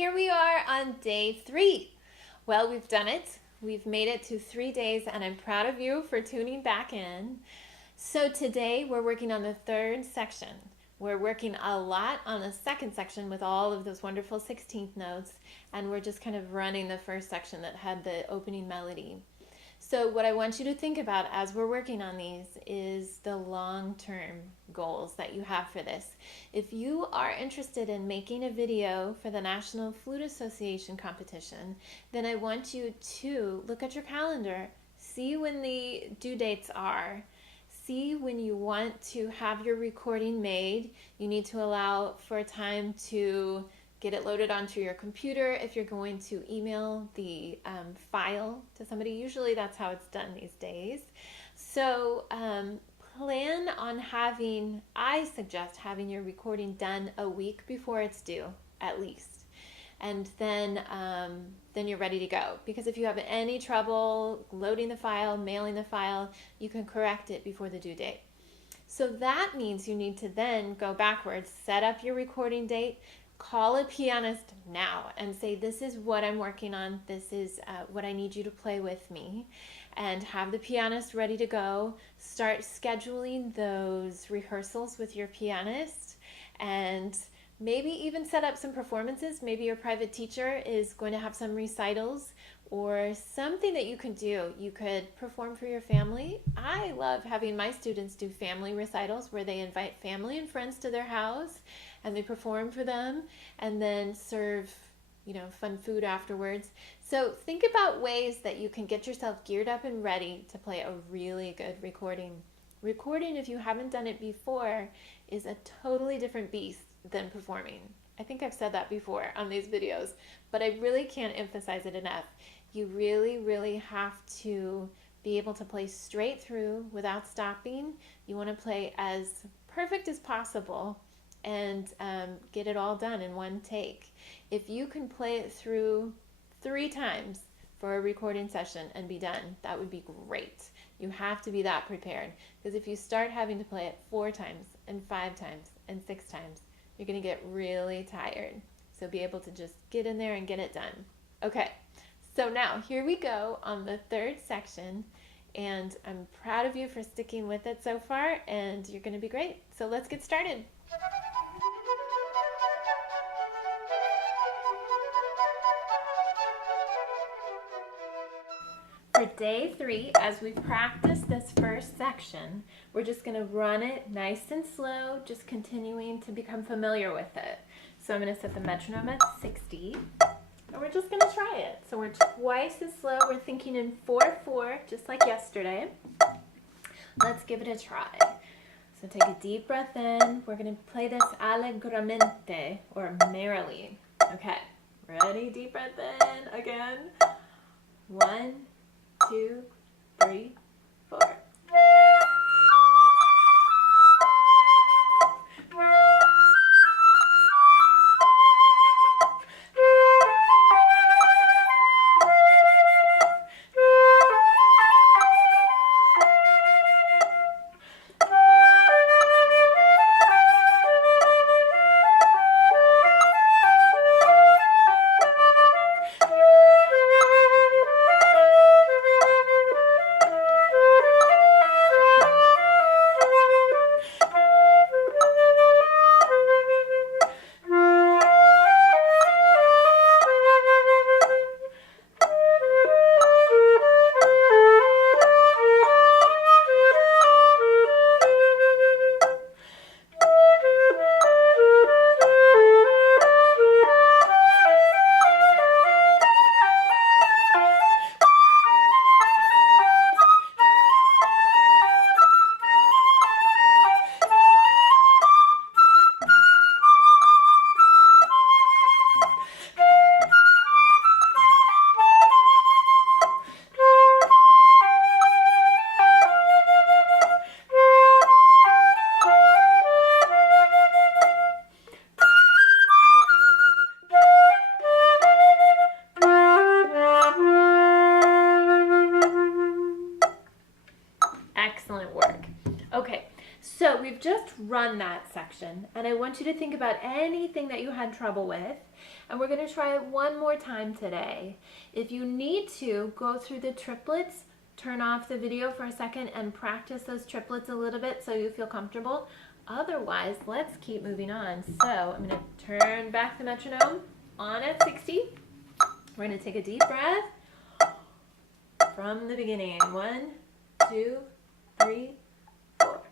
here we are on day 3. Well, we've done it. We've made it to 3 days, and I'm proud of you for tuning back in. So today we're working on the 3rd section. We're working a lot on the 2nd section with all of those wonderful 16th notes, and we're just kind of running the 1st section that had the opening melody. So what I want you to think about as we're working on these is the long-term goals that you have for this. If you are interested in making a video for the National Flute Association competition, then I want you to look at your calendar, see when the due dates are, see when you want to have your recording made. You need to allow for time to get it loaded onto your computer if you're going to email the file to somebody. Usually that's how it's done these days. So plan on having, I suggest having your recording done a week before it's due, at least. And then you're ready to go. Because if you have any trouble loading the file, mailing the file, you can correct it before the due date. So that means you need to then go backwards, set up your recording date, call a pianist now and say, this is what I'm working on, this is what I need you to play with me, and have the pianist ready to go. Start scheduling those rehearsals with your pianist, and maybe even set up some performances. Maybe your private teacher is going to have some recitals or something that you can do. You could perform for your family. I love having my students do family recitals where they invite family and friends to their house and they perform for them and then serve, fun food afterwards. So think about ways that you can get yourself geared up and ready to play a really good recording. Recording, if you haven't done it before, is a totally different beast than performing. I think I've said that before on these videos, but I really can't emphasize it enough. You really, really have to be able to play straight through without stopping. You want to play as perfect as possible and get it all done in one take. If you can play it through 3 times for a recording session and be done, that would be great. You have to be that prepared, because if you start having to play it 4 times and 5 times and 6 times, you're going to get really tired. So be able to just get in there and get it done. Okay, so now here we go on the 3rd section, and I'm proud of you for sticking with it so far, and you're going to be great. So let's get started. For day 3, as we practice this first section, we're just going to run it nice and slow, just continuing to become familiar with it. So I'm going to set the metronome at 60, and we're just going to try it. So we're twice as slow. We're thinking in 4/4, just like yesterday. Let's give it a try. So take a deep breath in. We're going to play this allegramente, or merrily. Okay, ready? Deep breath in again. 1, 2, 3, 4. we've just run that section, and I want you to think about anything that you had trouble with, and we're going to try it one more time today. If you need to, go through the triplets, turn off the video for a second, and practice those triplets a little bit so you feel comfortable. Otherwise, let's keep moving on. So I'm going to turn back the metronome on at 60. We're going to take a deep breath from the beginning. 1, 2, 3, 4.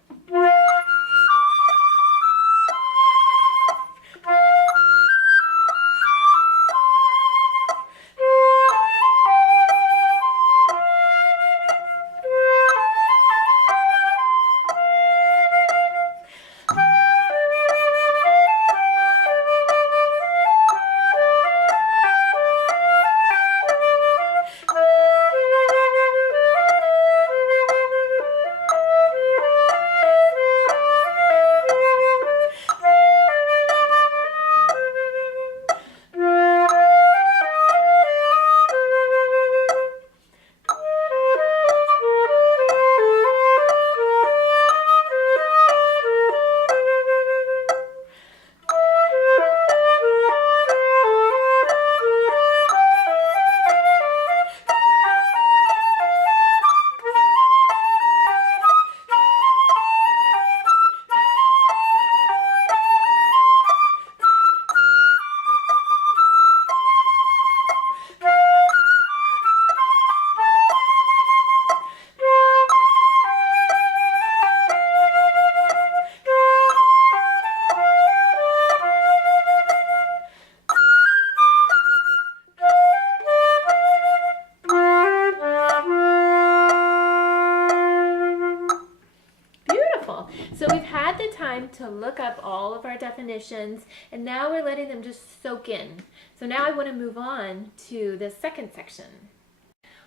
So we've had the time to look up all of our definitions, and now we're letting them just soak in. So now I want to move on to the second section.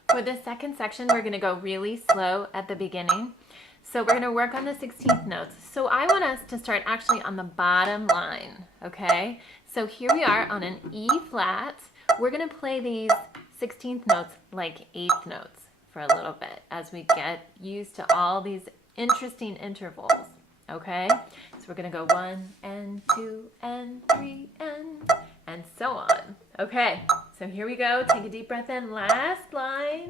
For the second section, we're going to go really slow at the beginning. So we're going to work on the 16th notes. So I want us to start actually on the bottom line, okay? So here we are on an E flat. We're going to play these 16th notes like eighth notes for a little bit as we get used to all these interesting intervals, okay? So we're going to go 1 and 2 and 3 and so on. Okay, so here we go. Take a deep breath in. Last line.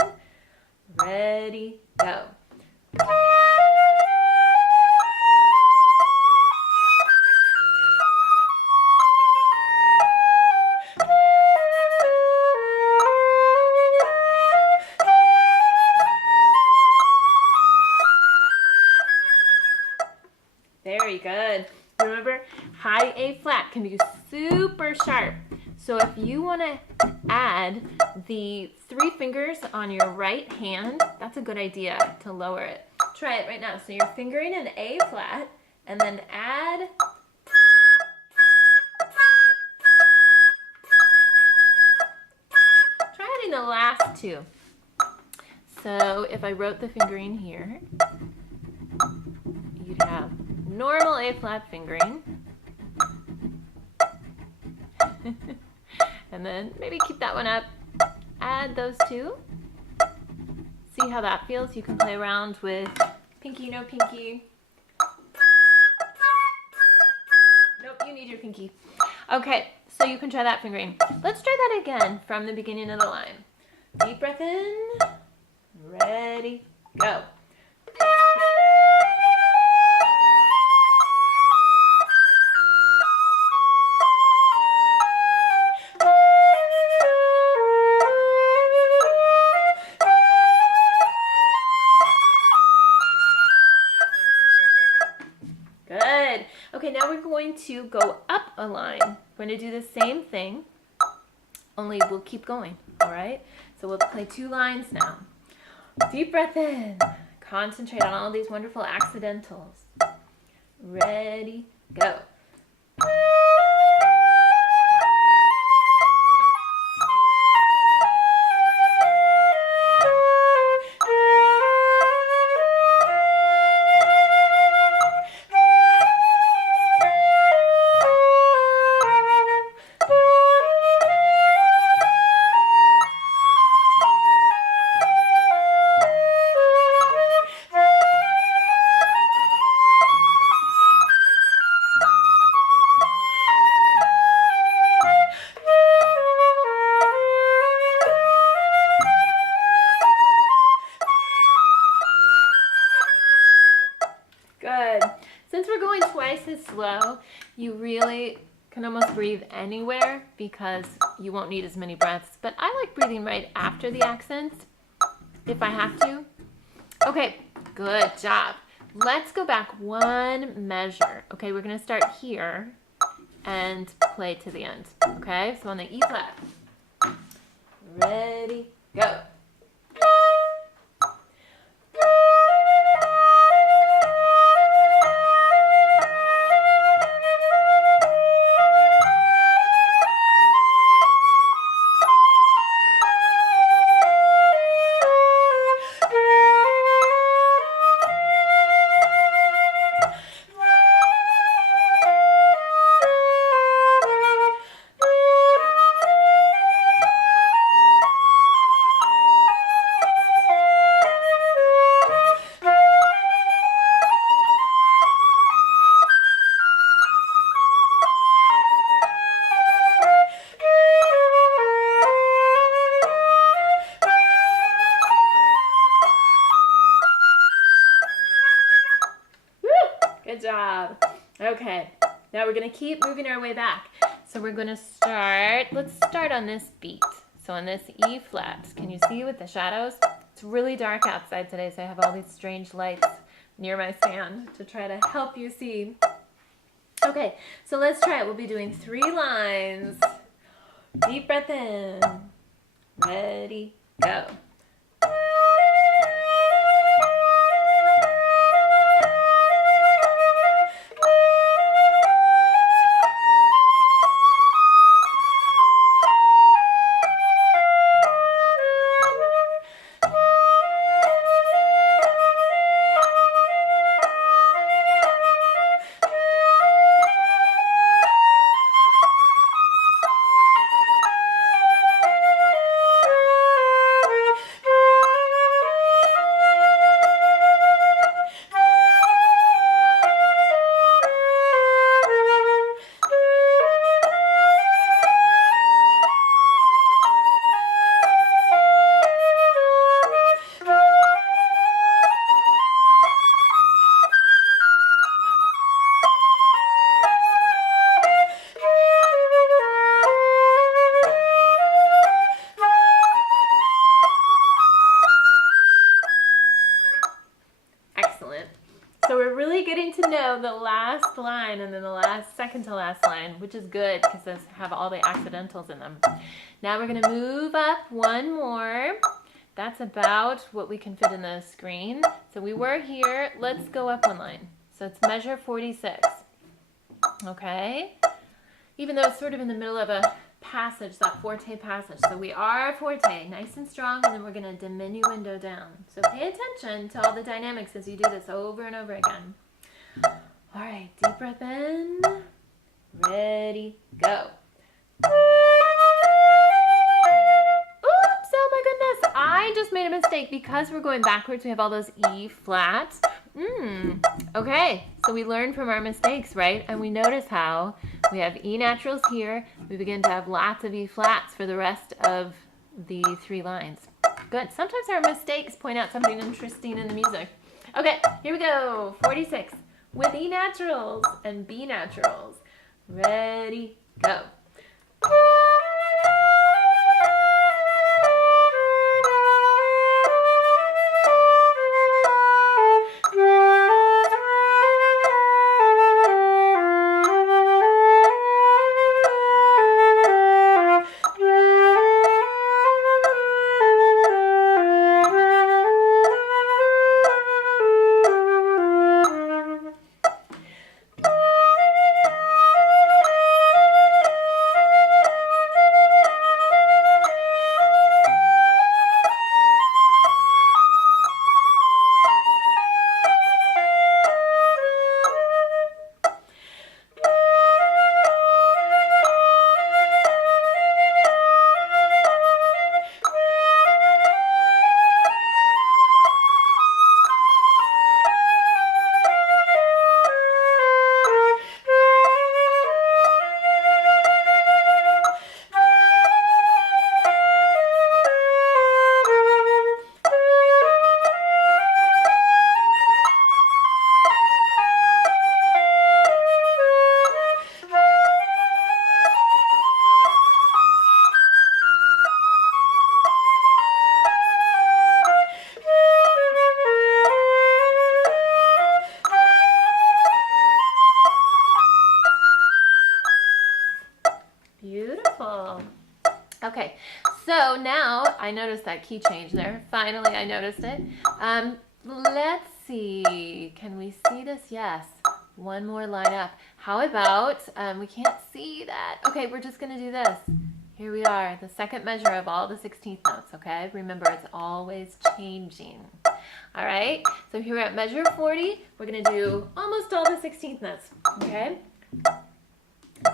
Ready, go. Very good. Remember, high A flat can be super sharp. So if you want to add the 3 fingers on your right hand, that's a good idea to lower it. Try it right now. So you're fingering an A flat and then add. Try adding the last 2. So if I wrote the fingering here, you'd have normal A flat fingering. And then maybe keep that one up. Add those 2. See how that feels. You can play around with pinky, no pinky. Nope, you need your pinky. Okay, so you can try that fingering. Let's try that again from the beginning of the line. Deep breath in. Ready, go. Good. Okay, now we're going to go up a line. We're going to do the same thing, only we'll keep going, all right? So we'll play 2 lines now. Deep breath in. Concentrate on all these wonderful accidentals. Ready, go. too slow, you really can almost breathe anywhere because you won't need as many breaths. But I like breathing right after the accents if I have to. Okay, good job. Let's go back one measure. Okay, we're going to start here and play to the end. Okay, so on the E flat. Ready, go. Good job. Okay, now we're going to keep moving our way back. So we're going to start, let's start on this beat. So on this E flat, can you see with the shadows? It's really dark outside today, so I have all these strange lights near my stand to try to help you see. Okay, so let's try it. We'll be doing 3 lines. Deep breath in. Ready, go. So we're really getting to know the last line and then the second to last line, which is good because those have all the accidentals in them. Now we're going to move up one more. That's about what we can fit in the screen. So we were here. Let's go up one line. So it's measure 46. Okay? Even though it's sort of in the middle of a passage, that forte passage. So we are forte, nice and strong, and then we're going to diminuendo down. So pay attention to all the dynamics as you do this over and over again. All right, deep breath in. Ready, go. Oops, oh my goodness, I just made a mistake. Because we're going backwards, we have all those E flats. Okay, so we learn from our mistakes, right? And we notice how we have E naturals here. We begin to have lots of E flats for the rest of the 3 lines. Good. Sometimes our mistakes point out something interesting in the music. Okay, here we go. 46 with E naturals and B naturals. Ready, go. Beautiful. Okay, so now I noticed that key change there. Finally, I noticed it. Let's see. Can we see this? Yes. One more line up. How about, we can't see that. Okay, we're just going to do this. Here we are, the second measure of all the 16th notes, okay? Remember, it's always changing. All right, so here we're at measure 40. We're going to do almost all the 16th notes, okay?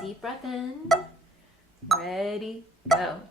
Deep breath in. Ready, go.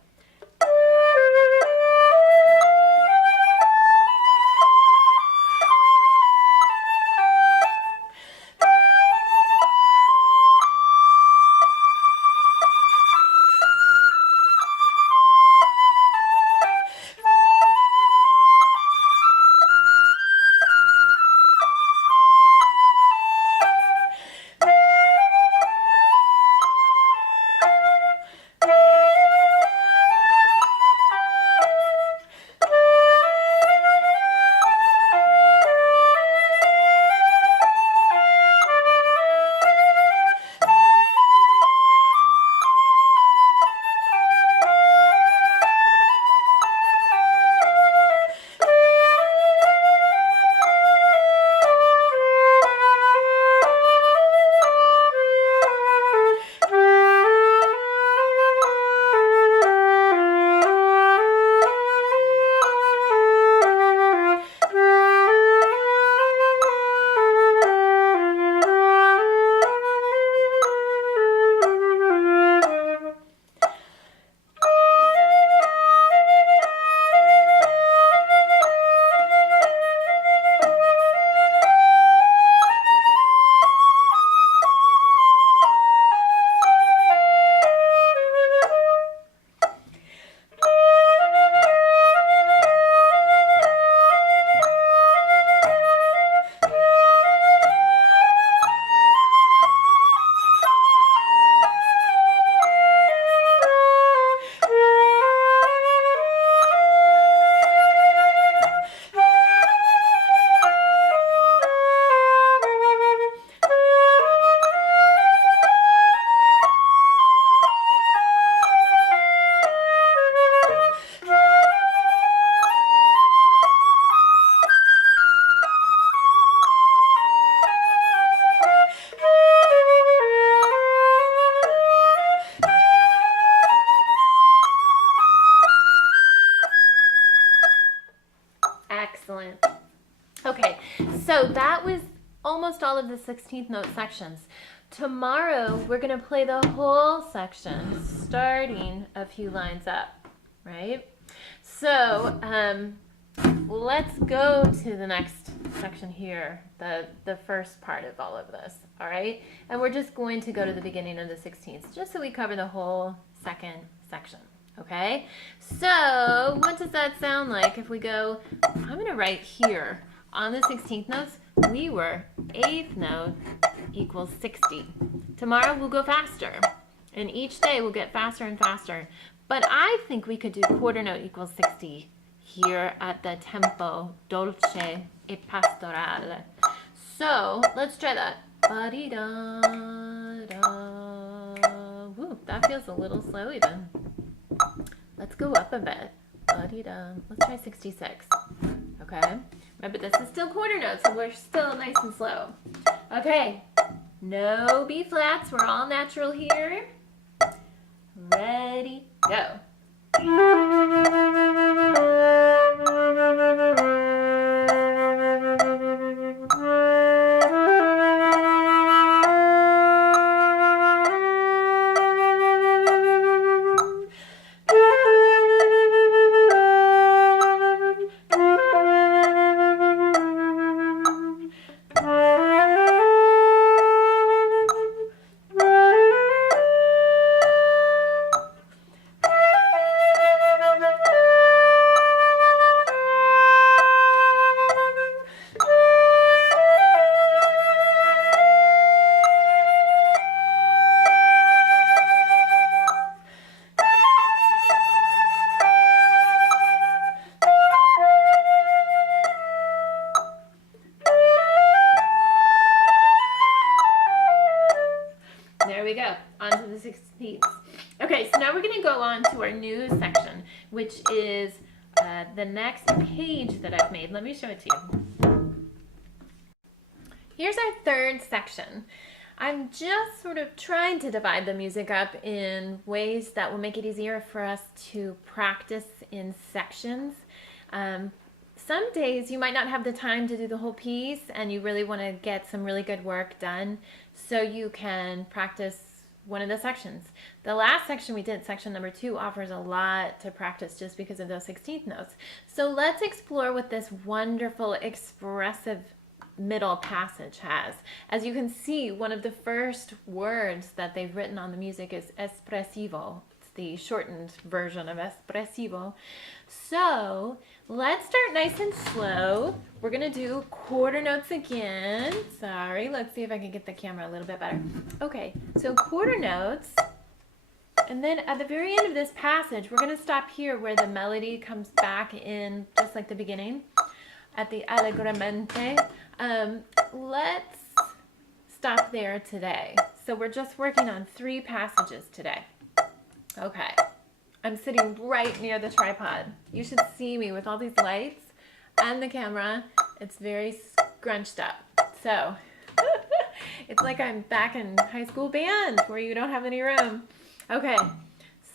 Excellent. Okay, so that was almost all of the 16th note sections. Tomorrow, we're going to play the whole section, starting a few lines up, right? So, let's go to the next section here, the first part of all of this, all right? And we're just going to go to the beginning of the 16th, just so we cover the whole second section, okay? So, what does that sound like if we go, I'm going to write here, on the 16th notes, we were 8th note equals 60. Tomorrow we'll go faster, and each day we'll get faster and faster. But I think we could do quarter note equals 60 here at the tempo dolce e pastorale. So let's try that. Ba-dee-da-da. Woo, that feels a little slow even. Let's go up a bit. Ba-dee-da. Let's try 66. Okay. Remember, this is still quarter notes, so we're still nice and slow. Okay. No B flats. We're all natural here. Ready, go. So now we're going to go on to our new section, which is the next page that I've made. Let me show it to you. Here's our third section. I'm just sort of trying to divide the music up in ways that will make it easier for us to practice in sections. Some days you might not have the time to do the whole piece and you really want to get some really good work done, so you can practice one of the sections. The last section we did, section number 2, offers a lot to practice just because of those 16th notes. So let's explore what this wonderful expressive middle passage has. As you can see, one of the first words that they've written on the music is espressivo. It's the shortened version of espressivo. So let's start nice and slow. We're gonna do quarter notes again. Sorry, let's see if I can get the camera a little bit better. Okay, so quarter notes. And then at the very end of this passage, we're gonna stop here where the melody comes back in, just like the beginning, at the allegramente. Let's stop there today. So we're just working on 3 passages today. Okay. I'm sitting right near the tripod. You should see me with all these lights and the camera. It's very scrunched up. So it's like I'm back in high school band where you don't have any room. Okay,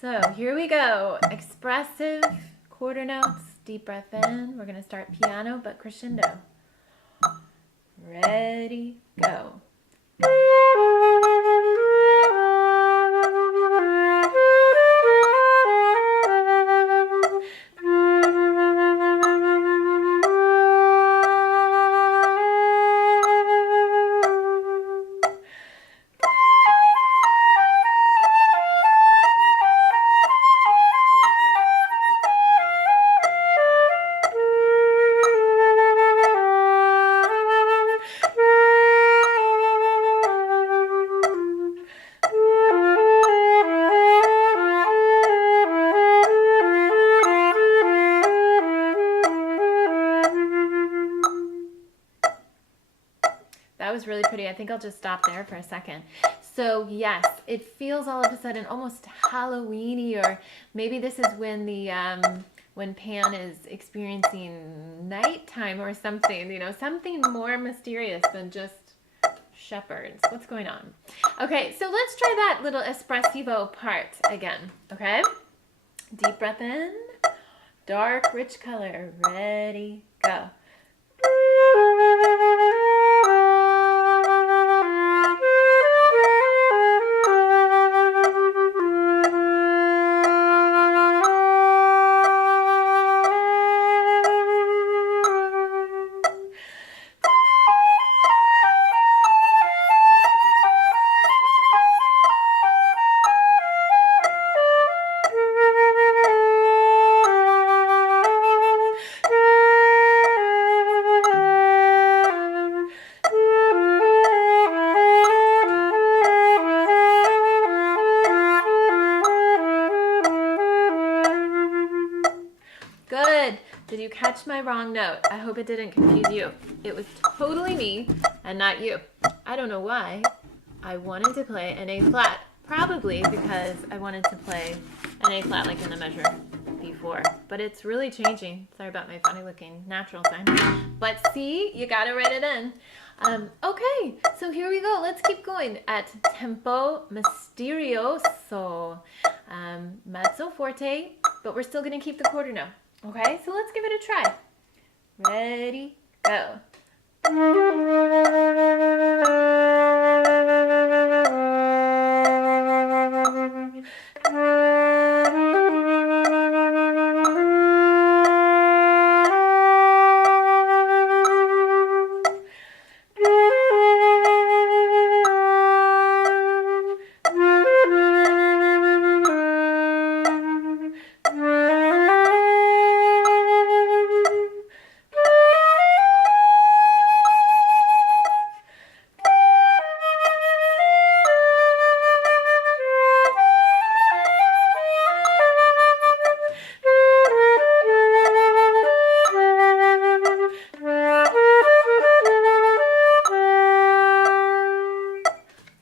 so here we go. Expressive quarter notes, deep breath in. We're gonna start piano but crescendo. Ready, go. That was really pretty. I think I'll just stop there for a second. So yes, it feels all of a sudden almost Halloween-y, or maybe this is when the when Pan is experiencing nighttime or something, you know, something more mysterious than just shepherds. What's going on? Okay, so let's try that little espressivo part again, okay? Deep breath in, dark, rich color, ready, go. Good. Did you catch my wrong note? I hope it didn't confuse you. It was totally me and not you. I don't know why. I wanted to play an A flat. Probably because I wanted to play an A flat like in the measure before. But it's really changing. Sorry about my funny looking natural time. But see, you gotta write it in. Okay, so here we go. Let's keep going at tempo misterioso. Mezzo forte, but we're still gonna keep the quarter note. Okay, so let's give it a try. Ready, go.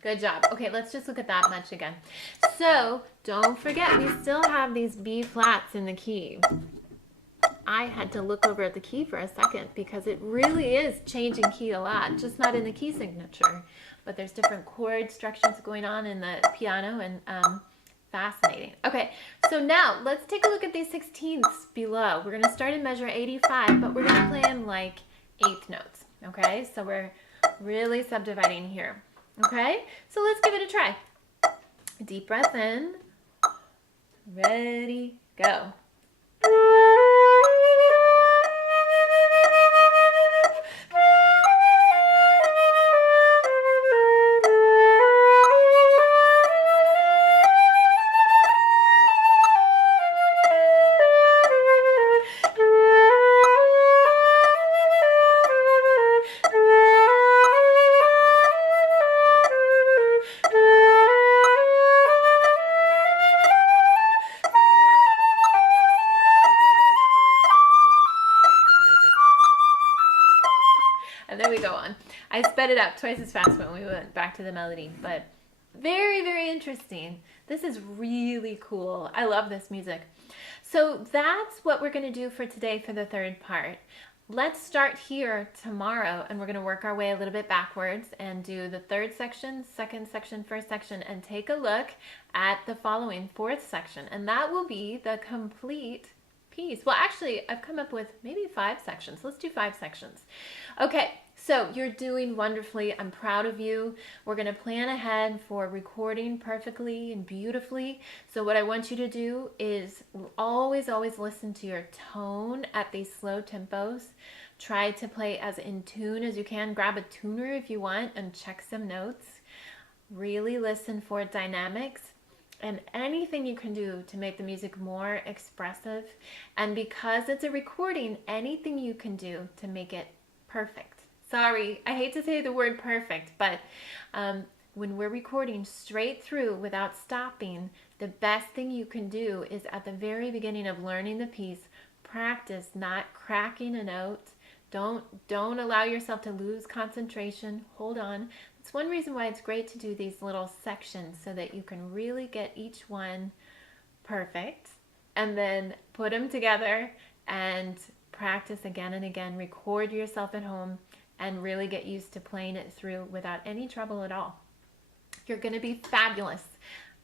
Good job. Okay, let's just look at that much again. So don't forget, we still have these B flats in the key. I had to look over at the key for a second because it really is changing key a lot, just not in the key signature, but there's different chord structures going on in the piano, and fascinating. Okay, so now let's take a look at these 16ths below. We're going to start in measure 85, but we're going to play them like eighth notes. Okay, so we're really subdividing here. Okay, so let's give it a try. Deep breath in. Ready, go. And then we go on. I sped it up twice as fast when we went back to the melody, but very, very interesting. This is really cool. I love this music. So that's what we're going to do for today for the third part. Let's start here tomorrow, and we're going to work our way a little bit backwards and do the third section, second section, first section, and take a look at the following fourth section. And that will be the complete piece. Well, actually, I've come up with maybe 5 sections. Let's do 5 sections. Okay, so you're doing wonderfully. I'm proud of you. We're going to plan ahead for recording perfectly and beautifully. So what I want you to do is always listen to your tone at these slow tempos. Try to play as in tune as you can. Grab a tuner if you want and check some notes. Really listen for dynamics. And anything you can do to make the music more expressive. And because it's a recording, anything you can do to make it perfect. Sorry, I hate to say the word perfect, but when we're recording straight through without stopping, the best thing you can do is at the very beginning of learning the piece, practice not cracking a note. Don't allow yourself to lose concentration. Hold on. It's one reason why it's great to do these little sections so that you can really get each one perfect and then put them together and practice again and again. Record yourself at home and really get used to playing it through without any trouble at all. You're going to be fabulous.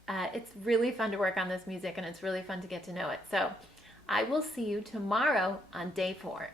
It's really fun to work on this music, and it's really fun to get to know it. So I will see you tomorrow on day 4.